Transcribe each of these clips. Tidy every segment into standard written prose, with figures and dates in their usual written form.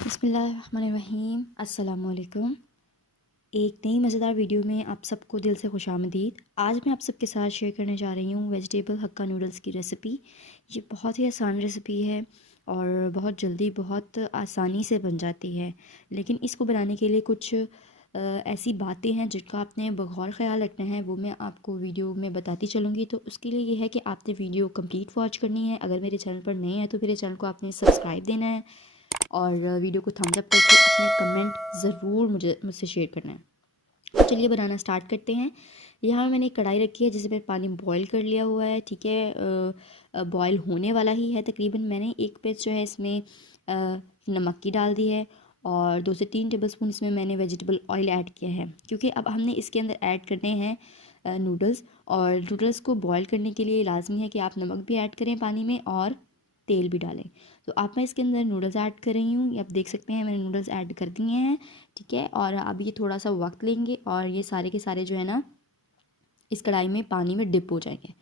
बिस्मिल्लाहिर्रहमानिर्रहीम। अस्सलामुअलैकुम। एक नई मज़ेदार वीडियो में आप सबको दिल से खुशामदीद। आज मैं आप सबके साथ शेयर करने जा रही हूँ वेजिटेबल हक्का नूडल्स की रेसिपी। ये बहुत ही आसान रेसिपी है और बहुत जल्दी बहुत आसानी से बन जाती है। लेकिन इसको बनाने के लिए कुछ ऐसी बातें हैं जिनका आपने बगौर ख़्याल रखना है, वो मैं आपको वीडियो में बताती चलूँगी। तो उसके लिए ये है कि आपने वीडियो कंप्लीट वॉच करनी है। अगर मेरे चैनल पर नए हैं तो मेरे चैनल को आपने सब्सक्राइब देना है और वीडियो को थम्स अप करके अपने कमेंट ज़रूर मुझसे शेयर करना है। तो चलिए बनाना स्टार्ट करते हैं। यहाँ मैंने एक कढ़ाई रखी है जिसे मैंने पानी बॉईल कर लिया हुआ है। ठीक है, बॉईल होने वाला ही है तकरीबन। मैंने एक पिंच जो है इसमें नमक की डाल दी है और 2 से 3 टेबलस्पून इसमें मैंने वेजिटेबल ऑयल ऐड किया है, क्योंकि अब हमने इसके अंदर ऐड करने हैं नूडल्स। और नूडल्स को बॉईल करने के लिए लाजमी है कि आप नमक भी ऐड करें पानी में और तेल भी डालें। तो अब मैं इसके अंदर नूडल्स ऐड कर रही हूँ। ये आप देख सकते हैं मैंने नूडल्स ऐड कर दिए हैं। ठीक है, और अब ये थोड़ा सा वक्त लेंगे और ये सारे के सारे जो है ना इस कढ़ाई में पानी में डिप हो जाएंगे।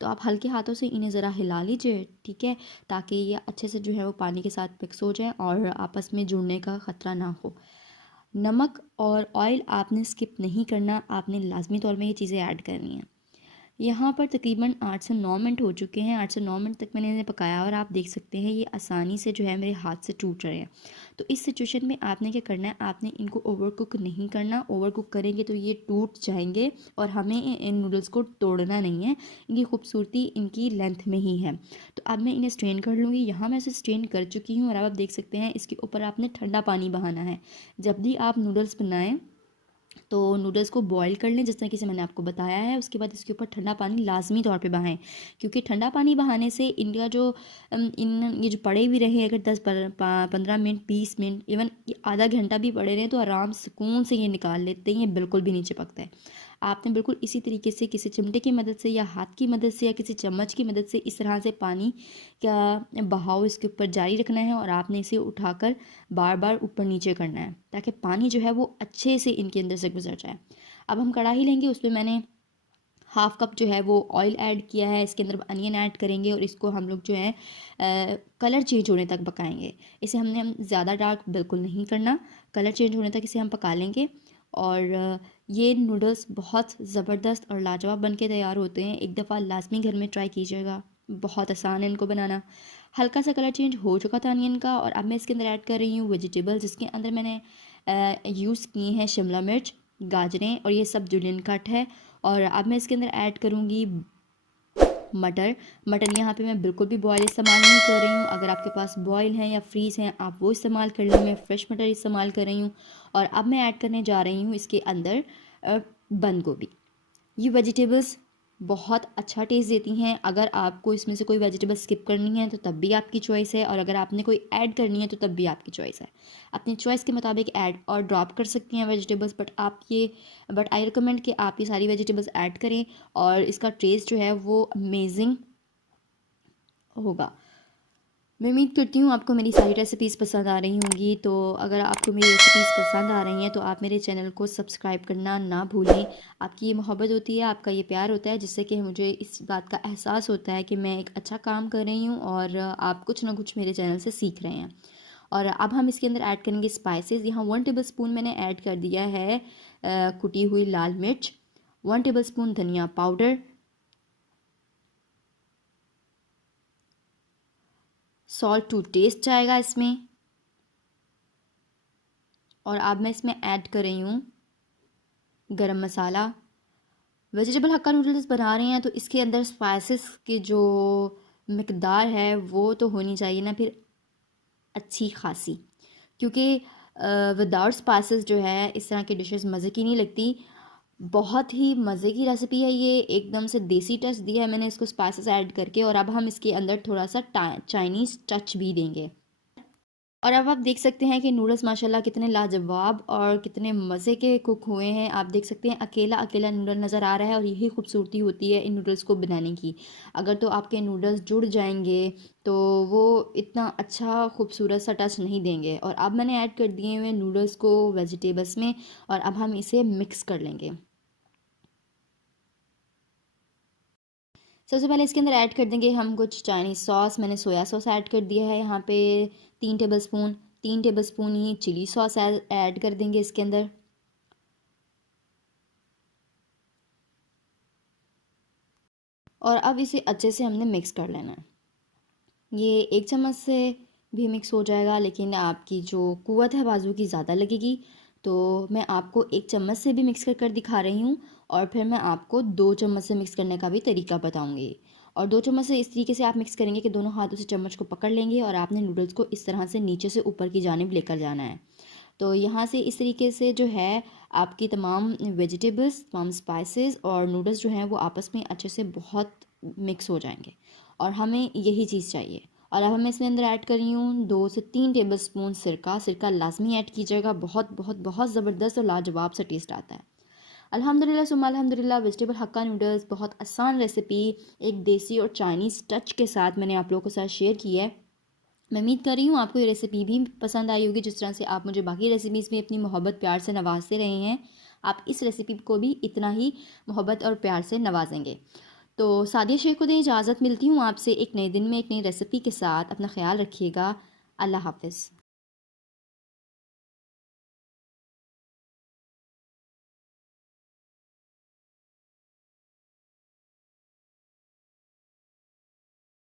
तो आप हल्के हाथों से इन्हें ज़रा हिला लीजिए, ठीक है, ताकि ये अच्छे से जो है वो पानी के साथ मिक्स हो जाए और आपस में जुड़ने का ख़तरा ना हो। नमक और ऑयल आपने स्किप नहीं करना, आपने लाजमी तौर में ये चीज़ें ऐड करनी है। यहाँ पर तकरीबन 8 से 9 मिनट हो चुके हैं। 8 से 9 मिनट तक मैंने इन्हें पकाया और आप देख सकते हैं ये आसानी से जो है मेरे हाथ से टूट रहे हैं। तो इस सिचुएशन में आपने क्या करना है, आपने इनको ओवर कुक नहीं करना। ओवर कुक करेंगे तो ये टूट जाएंगे और हमें इन नूडल्स को तोड़ना नहीं है। इनकी खूबसूरती इनकी लेंथ में ही है। तो अब मैं इन्हें स्ट्रेन कर लूँगी। यहाँ मैं इसे स्ट्रेन कर चुकी हूँ और अब आप देख सकते हैं इसके ऊपर आपने ठंडा पानी बहाना है। जब भी आप नूडल्स बनाएं तो नूडल्स को बॉईल कर लें जिस तरीके से मैंने आपको बताया है। उसके बाद इसके ऊपर ठंडा पानी लाजमी तौर पे बहाएं, क्योंकि ठंडा पानी बहाने से इनका जो इन ये जो पड़े भी रहे अगर 10-15 मिनट 20 मिनट इवन आधा घंटा भी पड़े रहें तो आराम सुकून से ये निकाल लेते हैं। ये बिल्कुल भी नहीं चिपकता है। आपने बिल्कुल इसी तरीके से किसी चिमटे की मदद से या हाथ की मदद से या किसी चम्मच की मदद से इस तरह से पानी का बहाव इसके ऊपर जारी रखना है और आपने इसे उठाकर बार बार ऊपर नीचे करना है ताकि पानी जो है वो अच्छे से इनके अंदर से गुजर जाए। अब हम कढ़ाई लेंगे, उसमें मैंने हाफ़ कप जो है वो ऑयल ऐड किया है। इसके अंदर अनियन ऐड करेंगे और इसको हम लोग जो है कलर चेंज होने तक पकाएंगे। इसे हम ज़्यादा डार्क बिल्कुल नहीं करना, कलर चेंज होने तक इसे हम पका लेंगे। और ये नूडल्स बहुत ज़बरदस्त और लाजवाब बन के तैयार होते हैं। एक दफ़ा लाजमी घर में ट्राई कीजिएगा, बहुत आसान है इनको बनाना। हल्का सा कलर चेंज हो चुका था अनियन का और अब मैं इसके अंदर ऐड कर रही हूँ वेजिटेबल, जिसके अंदर मैंने यूज़ किए हैं शिमला मिर्च, गाजरें और ये सब जुलियन कट है। और अब मैं इसके अंदर ऐड करूँगी मटर। मटर यहाँ पे मैं बिल्कुल भी बॉयल इस्तेमाल नहीं कर रही हूँ। अगर आपके पास बॉयल हैं या फ्रीज़ हैं आप वो इस्तेमाल कर लें। मैं फ़्रेश मटर इस्तेमाल कर रही हूँ। और अब मैं ऐड करने जा रही हूँ इसके अंदर बंद गोभी। ये वेजिटेबल्स बहुत अच्छा टेस्ट देती हैं। अगर आपको इसमें से कोई वेजिटेबल स्किप करनी है तो तब भी आपकी चॉइस है, और अगर आपने कोई ऐड करनी है तो तब भी आपकी चॉइस है। अपनी चॉइस के मुताबिक ऐड और ड्रॉप कर सकती हैं वेजिटेबल्स, बट आई रिकमेंड कि आप ये सारी वेजिटेबल्स ऐड करें और इसका टेस्ट जो है वो अमेजिंग होगा। मैं उम्मीद करती हूँ आपको मेरी सारी रेसिपीज़ पसंद आ रही होंगी। तो अगर आपको मेरी रेसिपीज़ पसंद आ रही हैं तो आप मेरे चैनल को सब्सक्राइब करना ना भूलें। आपकी ये मोहब्बत होती है, आपका ये प्यार होता है, जिससे कि मुझे इस बात का एहसास होता है कि मैं एक अच्छा काम कर रही हूँ और आप कुछ ना कुछ मेरे चैनल से सीख रहे हैं। और अब हम इसके अंदर ऐड करेंगे स्पाइसेस। यहाँ 1 टेबल स्पून मैंने ऐड कर दिया है कुटी हुई लाल मिर्च, 1 टेबल स्पून धनिया पाउडर, सॉल्ट टू टेस्ट जाएगा इसमें। और अब मैं इसमें ऐड कर रही हूँ गरम मसाला। वेजिटेबल हक्का नूडल्स बना रहे हैं तो इसके अंदर स्पाइसेस की जो मकदार है वो तो होनी चाहिए ना फिर अच्छी खासी, क्योंकि विदाउट स्पाइसेस जो है इस तरह की डिशेस मज़े की नहीं लगती। बहुत ही मज़े की रेसिपी है ये, एकदम से देसी टच दिया है मैंने इसको स्पाइसेस ऐड करके। और अब हम इसके अंदर थोड़ा सा चाइनीज़ टच भी देंगे। और अब आप देख सकते हैं कि नूडल्स माशाल्लाह कितने लाजवाब और कितने मज़े के कुक हुए हैं। आप देख सकते हैं अकेला अकेला नूडल नज़र आ रहा है और यही खूबसूरती होती है इन नूडल्स को बनाने की। अगर तो आपके नूडल्स जुड़ जाएंगे तो वो इतना अच्छा खूबसूरत सा टच नहीं देंगे। और अब मैंने ऐड कर दिए हुए नूडल्स को वेजिटेबल्स में और अब हम इसे मिक्स कर लेंगे। सबसे पहले इसके अंदर ऐड कर देंगे हम कुछ चाइनीज़ सॉस। मैंने सोया सॉस ऐड कर दिया है यहाँ पे 3 टेबलस्पून। 3 टेबलस्पून ही चिली सॉस ऐड कर देंगे इसके अंदर। और अब इसे अच्छे से हमने मिक्स कर लेना है। ये 1 चम्मच से भी मिक्स हो जाएगा, लेकिन आपकी जो क़ुव्वत है बाजू की ज़्यादा लगेगी, तो मैं आपको 1 चम्मच से भी मिक्स कर कर दिखा रही हूँ, और फिर मैं आपको 2 चम्मच से मिक्स करने का भी तरीका बताऊँगी। और 2 चम्मच से इस तरीके से आप मिक्स करेंगे कि दोनों हाथों से चम्मच को पकड़ लेंगे और आपने नूडल्स को इस तरह से नीचे से ऊपर की जानिब लेकर जाना है। तो यहाँ से इस तरीके से जो है आपकी तमाम वेजिटेबल्स, तमाम स्पाइसेस और नूडल्स जो हैं वो आपस में अच्छे से बहुत मिक्स हो जाएंगे, और हमें यही चीज़ चाहिए। और अब मैं इसमें अंदर ऐड कर रही हूँ 2 से 3 टेबलस्पून सिरका। सिरका लाजमी ऐड कीजिएगा, बहुत बहुत बहुत ज़बरदस्त और लाजवाब सा टेस्ट आता है। अल्हम्दुलिल्लाह सुम्मा अल्हम्दुलिल्लाह, वेजिटेबल हक्का नूडल्स बहुत आसान रेसिपी, एक देसी और चाइनीज़ टच के साथ मैंने आप लोगों के साथ शेयर की है। मैं उम्मीद कर रही हूँ आपको ये रेसिपी भी पसंद आई होगी, जिस तरह से आप मुझे बाकी रेसिपीज़ में अपनी मोहब्बत प्यार से नवाजते रहे हैं। आप इस रेसिपी को भी इतना ही मोहब्बत और प्यार से नवाजेंगे। तो सादिया शेख को दें इजाज़त, मिलती हूँ आपसे एक नए दिन में एक नई रेसिपी के साथ। अपना ख्याल रखिएगा। अल्लाह हाफ़िज़।